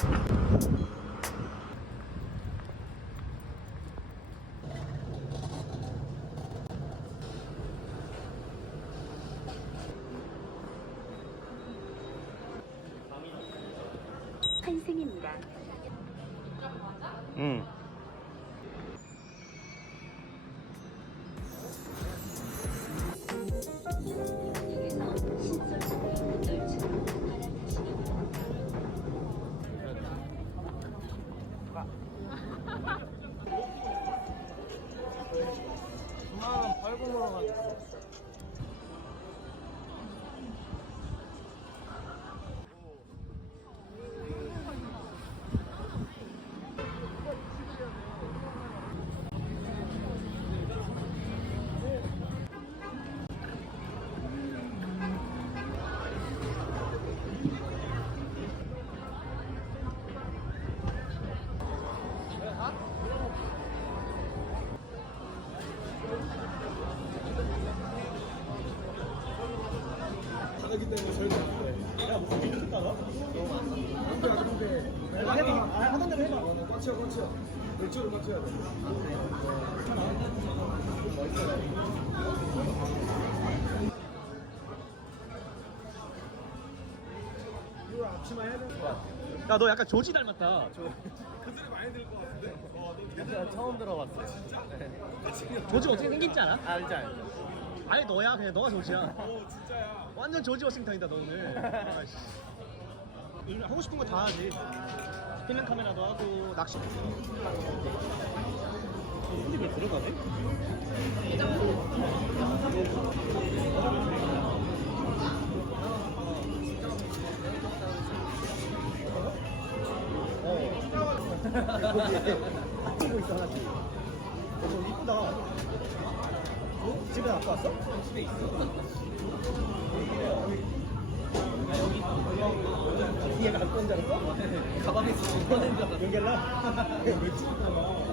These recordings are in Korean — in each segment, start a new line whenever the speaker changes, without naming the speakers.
환승입니다.
하기 때문에 절대 안 돼. 야, 무슨 미친 따라? 근데 해봐. 하던 대로 해봐. 꽉 치워. 멸치를 꽉 치워야 돼. 괜찮아. 멋있어. 이거 앞치마 해야 될것 같아.
야, 너 약간 조지 닮았다.
그 소리 많이 들을 것 같은데?
진짜 처음 들어봤어요.
진짜?
조지 어떻게 생긴지 알아?
알지.
아니 너야, 그냥 너가 조지야.
오, 진짜야.
완전 조지 워싱턴이다 너 오늘. 아이씨. 요즘 하고 싶은 거 다 하지. 필름 카메라도 하고 낚시. 근데 왜 들어가네?
찍고 있어 하나씩. 이쁘다. 어? 집에 갖고 왔어? 집에 있어. 얘가 갖고 온 줄 알았어?
가방에서 꺼낸 줄 알았어.
연결라? 왜 찍었나 봐.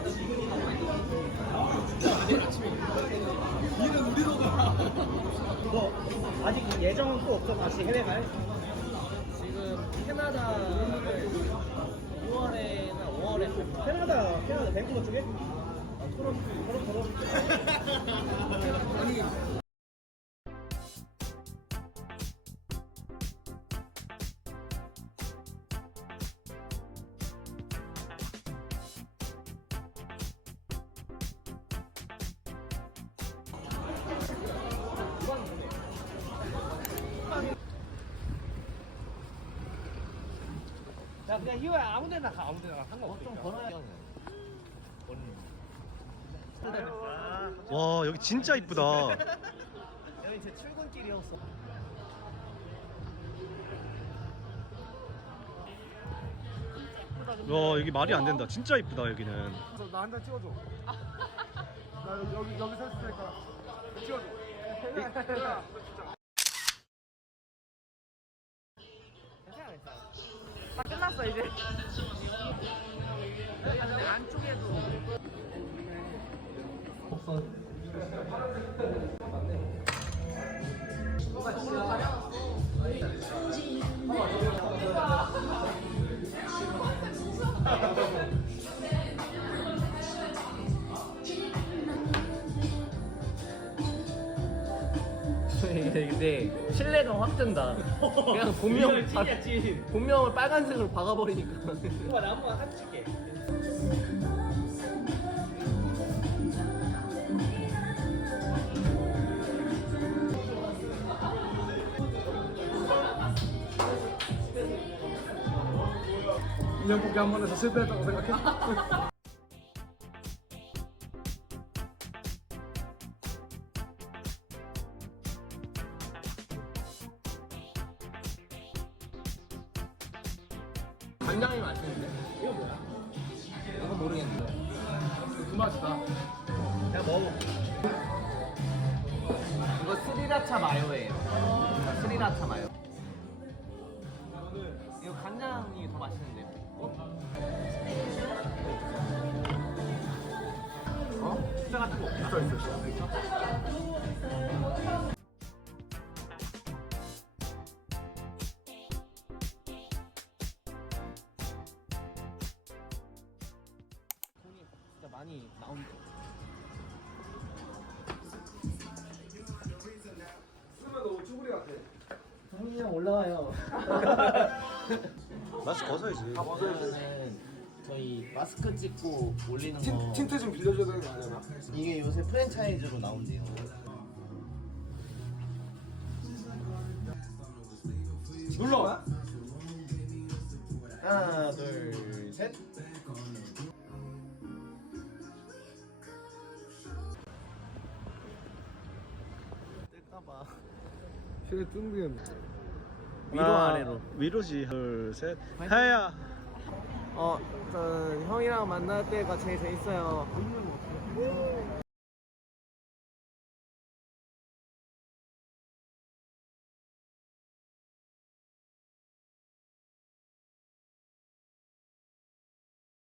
내일 아침에 얘는 우리로 가. 너 아직 예정은 또 없어? 다시 해외 갈?
지금 캐나다를 6월에나 5월에
캐나다 밴쿠버 쪽에? 토론토. 아니.
야 그냥 희호야 아무데나 가 아무데나 상관없어. 좀 걸어야
와, 여기 진짜 이쁘다.
여기 제 출근길이었어.
와, 여기 말이 안 된다. 진짜 이쁘다 여기는.
나 한 장 찍어줘. 나 여기 서 있을 테니까 찍어줘.
괜찮아. 다 끝났어 이제. 안쪽에도. 근데 신뢰감 확 든다. 그냥 본명을 빨간색으로 박아버리니까.
오빠 나 한번 사진 찍게. 인형 뽑기 한 번 해서 실패했다고 생각해?
간장이 맛있는데?
이거 뭐야?
이거 모르겠는데.
그 맛이다.
야 먹어. 이거 스리라차 마요예요. 스리라차 마요. 이거 간장이 더 맛있는데. 어? 숫자 같은 거 없어?
있어.
많이 나온다.
쓰면 너무 쭈구리 같아.
성민이 형 올라와요.
마스크 벗어야지.
그러면은 저희 마스크 찍고 올리는 거
틴트 좀 빌려줘야 되는 거 아니야?
이게 요새 프랜차이즈로 나온대요.
눌러.
하나 둘 셋. 뜰까봐.
실에 뜬금.
위로 아래로.
위로지. 둘, 셋. 하야.
저는 형이랑 만날 때가 제일 재밌어요.